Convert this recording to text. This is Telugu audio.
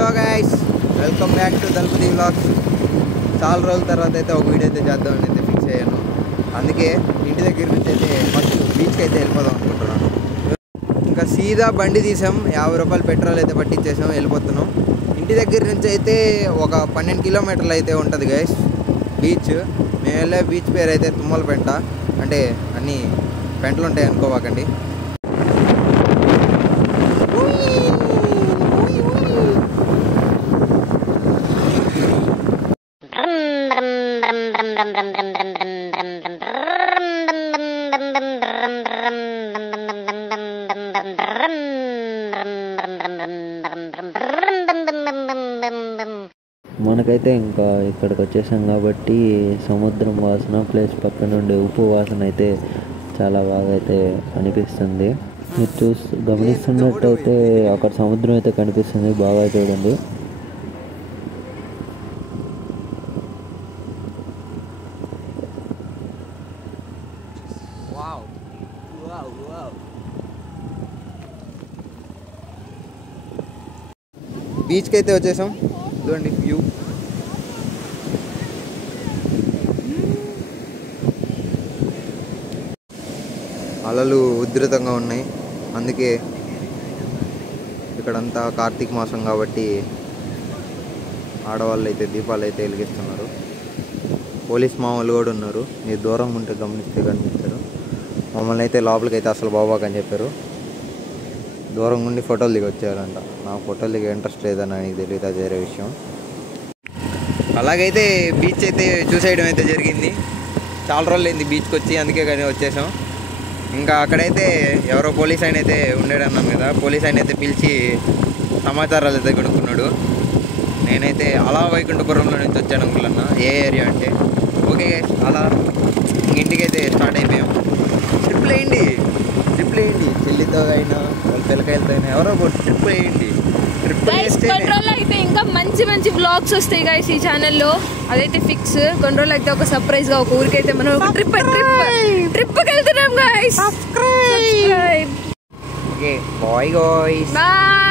Hello guys, welcome back to Thalapathy vlogs. చాలా రోజుల తర్వాత అయితే ఒక వీడియో అయితే చేద్దామని అయితే ఫిక్స్ అయ్యాను. అందుకే ఇంటి దగ్గర నుంచి అయితే ఫస్ట్ బీచ్కి అయితే వెళ్ళిపోదాం అనుకుంటున్నాను. ఇంకా సీదా బండి తీసాం, 50 రూపాయలు పెట్రోల్ అయితే పట్టించేసాం, వెళ్ళిపోతున్నాం. ఇంటి దగ్గర నుంచి అయితే ఒక 12 కిలోమీటర్లు అయితే ఉంటుంది గైస్ బీచ్. మేము వెళ్ళే బీచ్ పేరు అయితే తుమ్మలపెంట. అంటే అన్నీ పెంటలు ఉంటాయి అనుకోవాకండి. మనకైతే ఇంకా ఇక్కడికి వచ్చేసాం కాబట్టి సముద్రం వాసన ప్లస్ పక్క నుండి ఉప్పు వాసన అయితే చాలా బాగా అయితే అనిపిస్తుంది. మీరు గమనిస్తున్నట్టయితే అక్కడ సముద్రం అయితే కనిపిస్తుంది, బాగా చూడండి. బీచ్కి అయితే వచ్చేసాం, చూడండి వ్యూ. అలలు ఉధృతంగా ఉన్నాయి. అందుకే ఇక్కడంతా కార్తీక మాసం కాబట్టి ఆడవాళ్ళు అయితే దీపాలు అయితే వెలిగిస్తున్నారు. పోలీస్ మామూలు కూడా ఉన్నారు, మీరు దూరంగా ఉంటే గమనిస్తే కనిపిస్తారు. మమ్మల్ని అయితే లోపలికి అయితే అసలు బాబాక్ అని చెప్పారు. దూరం నుండి ఫోటోలు దిగి వచ్చేయాలంట. నాకు ఫోటోలు దిగే ఇంట్రెస్ట్ లేదని నీకు తెలియదు, అది వేరే విషయం. అలాగైతే బీచ్ అయితే చూసేయడం అయితే జరిగింది. చాలా రోజులు అయింది బీచ్కి వచ్చి, అందుకే కానీ వచ్చేసాం. ఇంకా అక్కడైతే ఎవరో పోలీస్ ఆయన అయితే ఉండేడన్నాం కదా, పోలీస్ ఆయన అయితే పిలిచి సమాచారాలు అయితే కనుక్కున్నాడు. నేనైతే అలా వైకుంఠపురంలో నుంచి వచ్చాను అనుకున్నా, ఏ ఏరియా అంటే. ఓకే గైస్, అలా ఇంటికైతే స్టార్ట్ అయిపోయాం. ట్రిప్లు వేయండి చెల్లితో అయినా వాళ్ళ పిల్లకాయలతో అయినా ఎవరో ఒక ట్రిప్ వేయండి. కంట్రోల్ అయితే ఇంకా మంచి మంచి వ్లాగ్స్ వస్తాయి గైస్ ఈ ఛానల్లో, అదైతే ఫిక్స్. కంట్రోల్ అయితే ఒక సర్ప్రైజ్ గా ఒక ఊరికైతే మనం ఒక ట్రిప్కి వెళ్తున్నాం guys. Okay bye guys. Bye.